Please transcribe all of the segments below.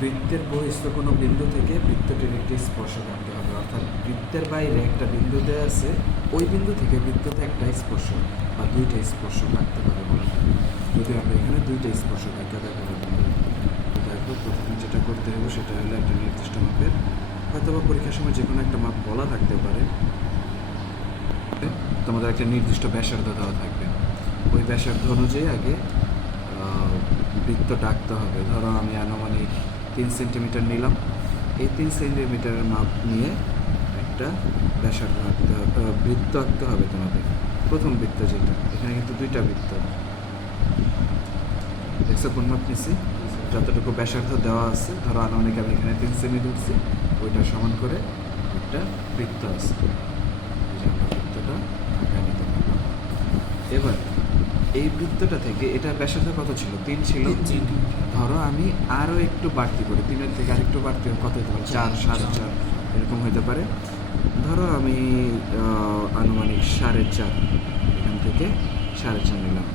বৃত্তের বহিস্থ কোনো বিন্দু থেকে বৃত্তটির একটি স্পর্শক আঁকতে হবে, অর্থাৎ বৃত্তের বাইরে একটা বিন্দু দেওয়া আছে, ওই বিন্দু থেকে বৃত্ততে একটা স্পর্শক বা দুইটা স্পর্শক আঁকতে হবে বলা হয়। যদি আমরা এখানে দুইটা স্পর্শক আঁকা দেখাবো তোমাদের, তো দেখো প্রথমে যেটা করতে হবে সেটা হলো একটা নির্দিষ্ট মাপের, হয়তো বা পরীক্ষার সময় যে কোনো একটা মাপ বলা থাকতে পারে, তোমাদের একটা নির্দিষ্ট ব্যাসার্ধ দেওয়া থাকবে, ওই ব্যাসার্ধ অনুযায়ী আগে বৃত্তটা আঁকতে হবে। ধরো আমি আনুমানিক 3 সেন্টিমিটার নিলাম, এই 3 সেন্টিমিটারের মাপ নিয়ে একটা ব্যাসার্ধ আঁকতে হবে, বৃত্ত আঁকতে হবে তোমাদের। প্রথম বৃত্ত যেটা, এখানে কিন্তু দুইটা বৃত্ত, দেখছো কোন মাপ নিছি, যতটুকু ব্যাসার্ধ দেওয়া আছে, ধরো আনুমানিক আমি এখানে 3 সেমি ধরছি, ওইটা সমান করে একটা বৃত্ত আছে, এই যে আমরা বৃত্তটা আঁকা নিতে পারলাম। এবার এই বৃত্তটা থেকে এটা ব্যাসার্ধ কত ছিল, 3 ছিল। ধরো আমি আরও একটু বাড়তি করি, 3-এর থেকে আরেকটু বাড়তি কত হতে পারে, 4, 4.5 এরকম হতে পারে। ধরো আমি আনুমানিক 4.5, এখান থেকে 4.5 নিলাম।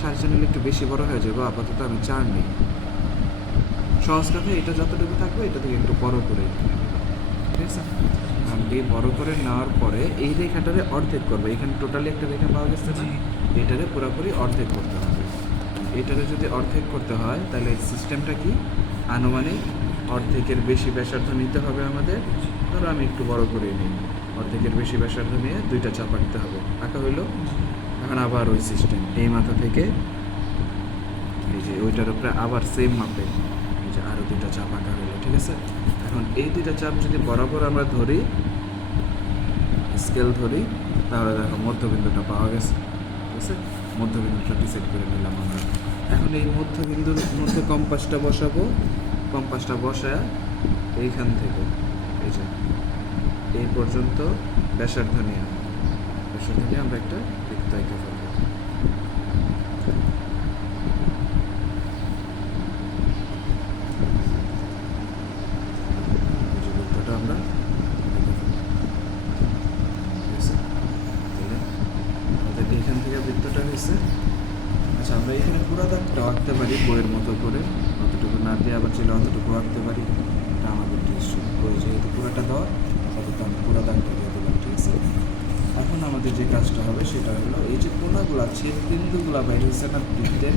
4.5 নিলে একটু বেশি বড় হয়ে যাবো, আপাতত আমি 4 নিই। সহজ কথা, এটা যতটুকু থাকবে এটা থেকে একটু বড় করে নিলাম, ঠিক আছে। এই বড় করে নেওয়ার পরে এই রেখাটারে অর্ধেক করবে, এখানে টোটালি একটা রেখা পাওয়া গেছে না, এটারে পুরোপুরি অর্ধেক করতে হবে। এটারে যদি অর্ধেক করতে হয় তাহলে সিস্টেমটা কি, আনুমানিক অর্ধেকের বেশি ব্যাসার্ধ নিতে হবে আমাদের। ধরো আমি একটু বড় করে নিই, অর্ধেকের বেশি ব্যাসার্ধ নিয়ে দুইটা চাপ আঁকতে হবে, আঁকা হইলো। এখন আবার ওই সিস্টেম, এই মাথা থেকে এই যে ওইটার উপরে আবার সেম মাপে এই যে আরও দুইটা চাপ আঁকা হইলো, ঠিক আছে। এখন এই দুইটা চাপ যদি বরাবর আমরা ধরি, স্কেল ধরি, তাহলে দেখো মধ্যবিন্দুটা পাওয়া গেছে, ঠিক আছে। মধ্যবিন্দুটা ডিসাইড করে নিলাম আমরা। এখন এই মধ্যবিন্দুর মধ্যে কম্পাসটা বসাবো, কম্পাসটা বসায় এইখান থেকে এই যে এই পর্যন্ত ব্যাসার্ধ নিয়ে আমরা একটা বৃত্ত আঁকা ফেলবো। বৃত্তটা আমরা এখান থেকে বৃত্তটা হয়েছে। আচ্ছা, আমরা এখানে পুরো দাগটা আঁকতে পারি বইয়ের মতো করে, অতটুকু না দিয়ে আবার চলে অতটুকু আঁকতে পারি, এটা আমাদের বই যেহেতু পুরোটা দেওয়া, অতটা আমি পুরো দাগটা দিয়ে দেবো, ঠিক আছে। এখন আমাদের যে কাজটা হবে সেটা হলো, এই যে কোনাগুলা ছেদ বিন্দুগুলা বাইরে হচ্ছে না বৃত্তের,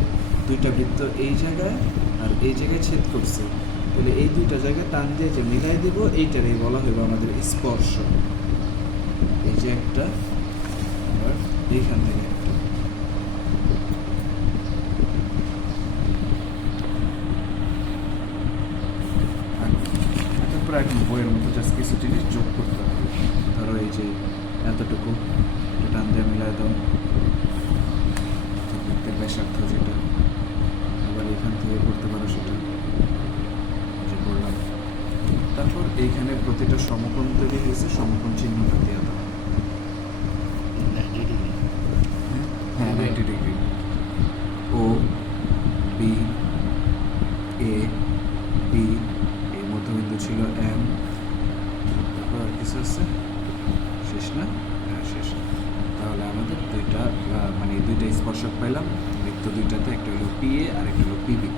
দুইটা বৃত্ত এই জায়গায় আর এই জায়গায় ছেদ করছে, তাহলে এই দুইটা জায়গায় টান দিয়ে যে মিলাই দেব, এইটারই বলা হইব আমাদের স্পর্শ। এই যে একটা, আবার এইখান থেকে একটা, এখন বইয়ের মতো জাস্ট কিছু জিনিস যোগ করতে হবে। ধরো এই যে এতটুকু টান দিয়ে মিলাই দাও, বৃত্তের ব্যাসার্ধ যেটা, আবার এখান থেকে করতে পারো সেটা, যে করলাম। তারপর এইখানে প্রতিটা সমকোণ তৈরি হয়েছে, সমকোণ চিহ্নটা দিয়ে দাও। হ্যাঁ, 90 degree. O B, A B, এই মধ্যবিন্দু ছিল এম, তারপর আর কিছু আছে শেষ না, হ্যাঁ শেষ। তাহলে আমাদের দুইটা স্পর্শক পাইলাম বৃত্ত দুইটাতে, একটা হলো পি এ আর একটা হলো পিবি।